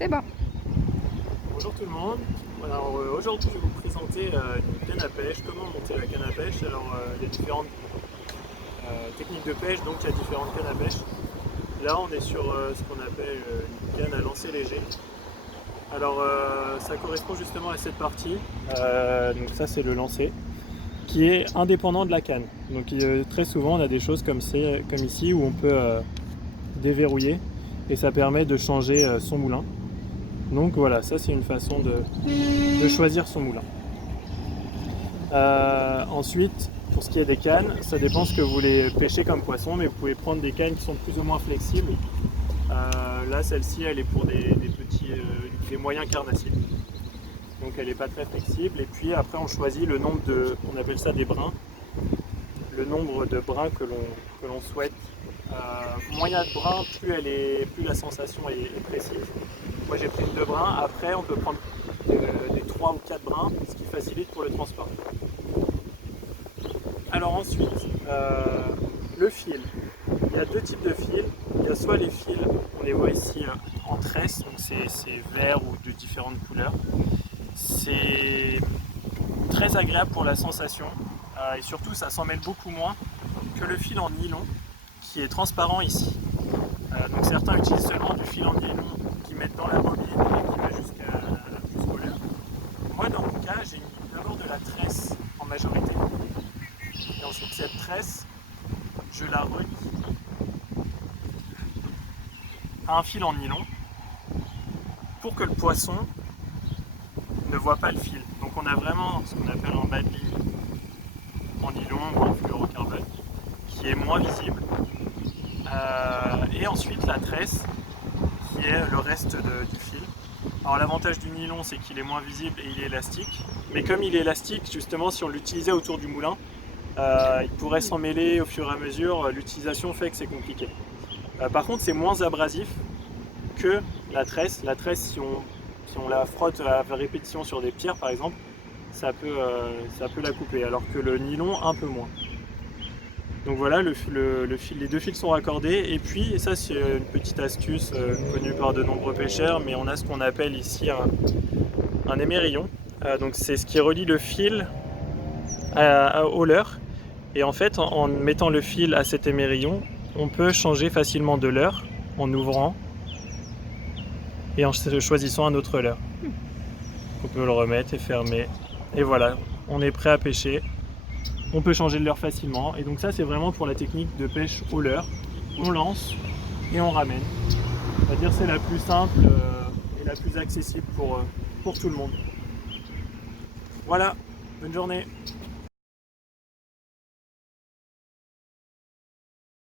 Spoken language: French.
C'est bon. Bonjour tout le monde. Alors aujourd'hui je vais vous présenter une canne à pêche, comment monter la canne à pêche. Alors il y a différentes techniques de pêche, donc il y a différentes cannes à pêche. Là on est sur ce qu'on appelle une canne à lancer léger. Alors ça correspond justement à cette partie. Donc ça c'est le lancer, qui est indépendant de la canne. Donc très souvent on a des choses comme ici où on peut déverrouiller et ça permet de changer son moulin. Donc voilà, ça c'est une façon de choisir son moulin. Ensuite, pour ce qui est des cannes, ça dépend ce que vous voulez pêcher comme poisson, mais vous pouvez prendre des cannes qui sont plus ou moins flexibles. Là, celle-ci, elle est pour des moyens carnassiers. Donc elle n'est pas très flexible. Et puis après, on choisit le nombre on appelle ça des brins, le nombre de brins que l'on souhaite. Moins il y a de brins, plus la sensation est précise. Moi j'ai pris 2 brins, après on peut prendre des 3 ou 4 brins, ce qui facilite pour le transport. Alors ensuite, le fil. Il y a 2 types de fils. Il y a soit les fils, on les voit ici en tresse, donc c'est vert ou de différentes couleurs. C'est très agréable pour la sensation et surtout ça s'en mêle beaucoup moins que le fil en nylon qui est transparent ici. Donc certains utilisent seulement du fil en nylon qui mettent dans la bobine et qui va jusqu'au leurre. Moi dans mon cas j'ai mis d'abord de la tresse en majorité et ensuite cette tresse je la relie à un fil en nylon pour que le poisson ne voit pas le fil. Donc on a vraiment ce qu'on appelle un bas de ligne en nylon ou en fluorocarbone qui est moins visible. Et ensuite la tresse qui est le reste du fil. Alors l'avantage du nylon c'est qu'il est moins visible et il est élastique. Mais comme il est élastique, justement si on l'utilisait autour du moulin, il pourrait s'en mêler au fur et à mesure. L'utilisation fait que c'est compliqué. Par contre c'est moins abrasif que la tresse. La tresse si on la frotte à répétition sur des pierres par exemple, ça peut la couper, alors que le nylon un peu moins. Donc voilà, les 2 fils sont raccordés. Et puis, et ça c'est une petite astuce connue par de nombreux pêcheurs, mais on a ce qu'on appelle ici un émerillon. Donc c'est ce qui relie le fil au leurre. Et en fait, en mettant le fil à cet émerillon, on peut changer facilement de leurre en ouvrant et en choisissant un autre leurre. On peut le remettre et fermer. Et voilà, on est prêt à pêcher. On peut changer de leurre facilement. Et donc ça c'est vraiment pour la technique de pêche au leurre. On lance et on ramène. On va dire c'est la plus simple et la plus accessible pour tout le monde. Voilà, bonne journée.